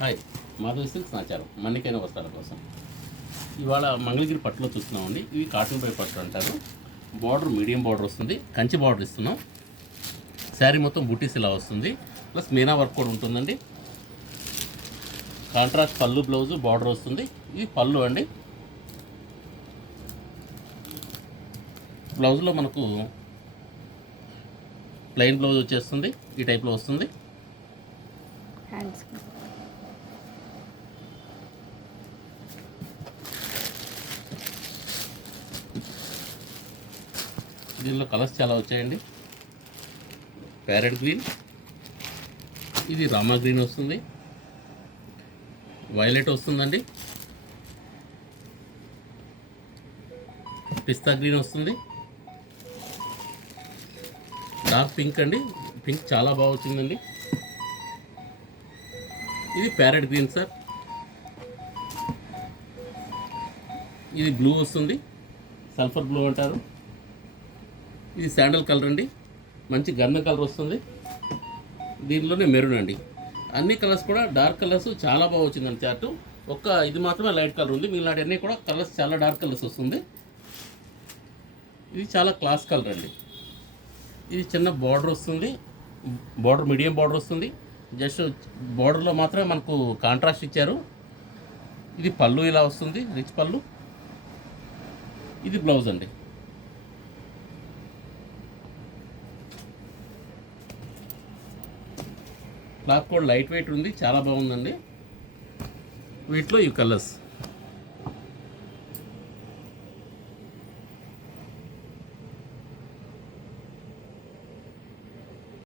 Hi, Madhavi silks Nacharam మన్నికైన వస్త్రాల కోసం ఇవాళ మంగళగిరి పట్టులో చూస్తున్నామండి. ఇవి కాటన్ పై పట్టు అంటారు. బార్డర్ మీడియం బార్డర్ వస్తుంది, కంచి బార్డర్ ఇస్తున్నాం. శారీ మొత్తం బూటీస్ ఇలా వస్తుంది, ప్లస్ మీనా వర్క్ కూడా ఉంటుందండి. కాంట్రాస్ట్ పళ్ళు బ్లౌజు బార్డర్ వస్తుంది. ఇది పళ్ళు అండి. బ్లౌజ్లో మనకు ప్లెయిన్ బ్లౌజ్ వచ్చేస్తుంది, ఈ టైప్లో వస్తుంది. దీనిలో కలర్స్ చాలా వచ్చాయండి. ప్యారెట్ గ్రీన్, ఇది రామా గ్రీన్ వస్తుంది, వైలెట్ వస్తుందండి, పిస్తా గ్రీన్ వస్తుంది, డార్క్ పింక్ అండి. పింక్ చాలా బాగా వచ్చిందండి. ఇది ప్యారెట్ గ్రీన్ సార్. ఇది బ్లూ వస్తుంది, సల్ఫర్ బ్లూ అంటారు. ఇది శాండల్ కలర్ అండి, మంచి గంధ కలర్ వస్తుంది. దీనిలోనే మెరూన్ అండి. అన్ని కలర్స్ కూడా డార్క్ కలర్స్ చాలా బాగా వచ్చిందండి. చార్టు ఒక్క ఇది మాత్రమే లైట్ కలర్ ఉంది, మిగిలిన అన్నీ కూడా కలర్స్ చాలా డార్క్ కలర్స్ వస్తుంది. ఇది చాలా క్లాస్ కలర్ అండి. ఇది చిన్న బార్డర్ వస్తుంది, బార్డర్ మీడియం బార్డర్ వస్తుంది. జస్ట్ బార్డర్లో మాత్రమే మనకు కాంట్రాస్ట్ ఇచ్చారు. ఇది పళ్ళు ఇలా వస్తుంది, రిచ్ పళ్ళు. ఇది బ్లౌజ్ అండి. క్లాత్ కూడా లైట్ వెయిట్ ఉంది, చాలా బాగుందండి. వీటిలో ఈ కలర్స్